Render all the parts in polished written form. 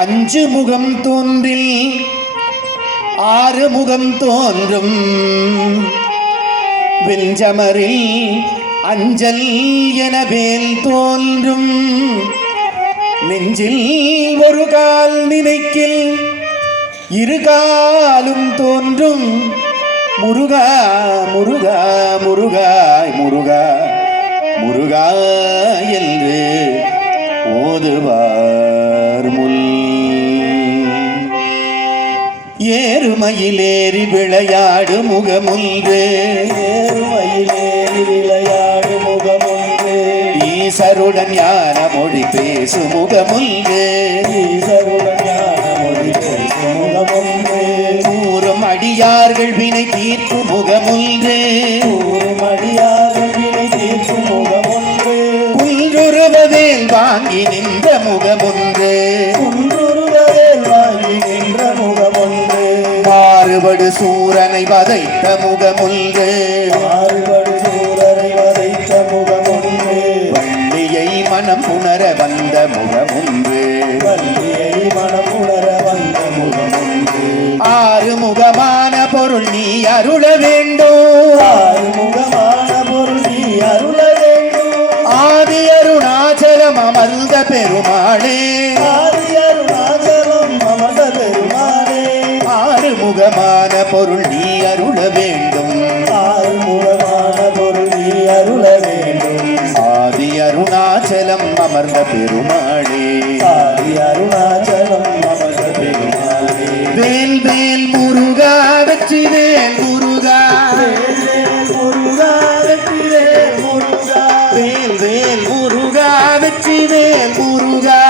அஞ்சு முகம் தோன்றில் ஆறு முகம் தோன்றும் வெஞ்சமரில் அஞ்சல் என வேல் தோன்றும் நெஞ்சில் ஒரு கால் நினைக்கில் இரு காலும் தோன்றும் முருகா முருகா முருகாய் முருகா முருகா என்று ஓதுவார் முல். ஏறுமயிலேறி விளையாடு முகமுன்று ஏறுமயிலேறி விளையாடு முகமுன்று ஈசருடன் ஞான மொழி பேசு முகமுன்று ஈசருடன் ஞான மொழி பேசு முகமுன்று கூறும் அடியார்கள் வினை தீர்க்கும் முகமுன்று கூறும் அடியார்கள் வினை தீர்க்கும் முகமுன்று குன்றுருவவேல் வாங்கி நின்ற முகமுன்று குன்றுருவவேல் வாங்கி நின்ற முகமுன்று மாறுபடு சூரனை வதைத்த முகமுன்று மாறுபடு சூரனை வதைத்த முகமுன்று வள்ளியை மனம் உணர வந்த முகமுன்று வள்ளியை மனம் உணர வந்த முகமுன்று ஆறு முகமான பொருள் நீ அருள வேண்டும் ஆறு முகமான பொருள் நீ அருள வேண்டும் ஆதி அருணாச்சலம் அமர்ந்த பெருமாளே ஆதி அருணாச்சலம் அமர்ந்த பெருமாளே ஆறு முகமான பொருள் நீ அருள வேண்டும் ஆறு முகமான பொருள் நீ அருள வேண்டும் ஆதி அருணாச்சலம் அமர்ந்த பெருமாளே ஆதி அருணாச்சலம் அமர்ந்த பெருமாளே வேல் வேல் முருகா வெற்றி வேல் முருகா முருகா வெற்றி வேல் முருகா வேல் வேல் முருகா வெற்றி வேல் முருகா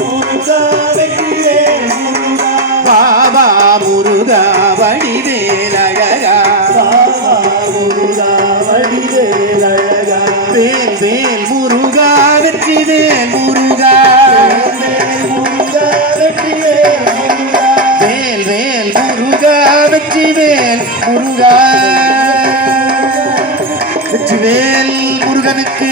முருகா வெற்றி வேல் முருகா பாபா முருகா வடிவேல் அழகா பாபா முருகா வடிவேல் அழகா வேல் வேல் முருகா வெற்றி வேல் முருகா முருகா வெற்றி வேல் முருகா வேல் வேல் முருகா வெற்றி வேல் முருகா வெற்றி வேல் முருகனுக்கு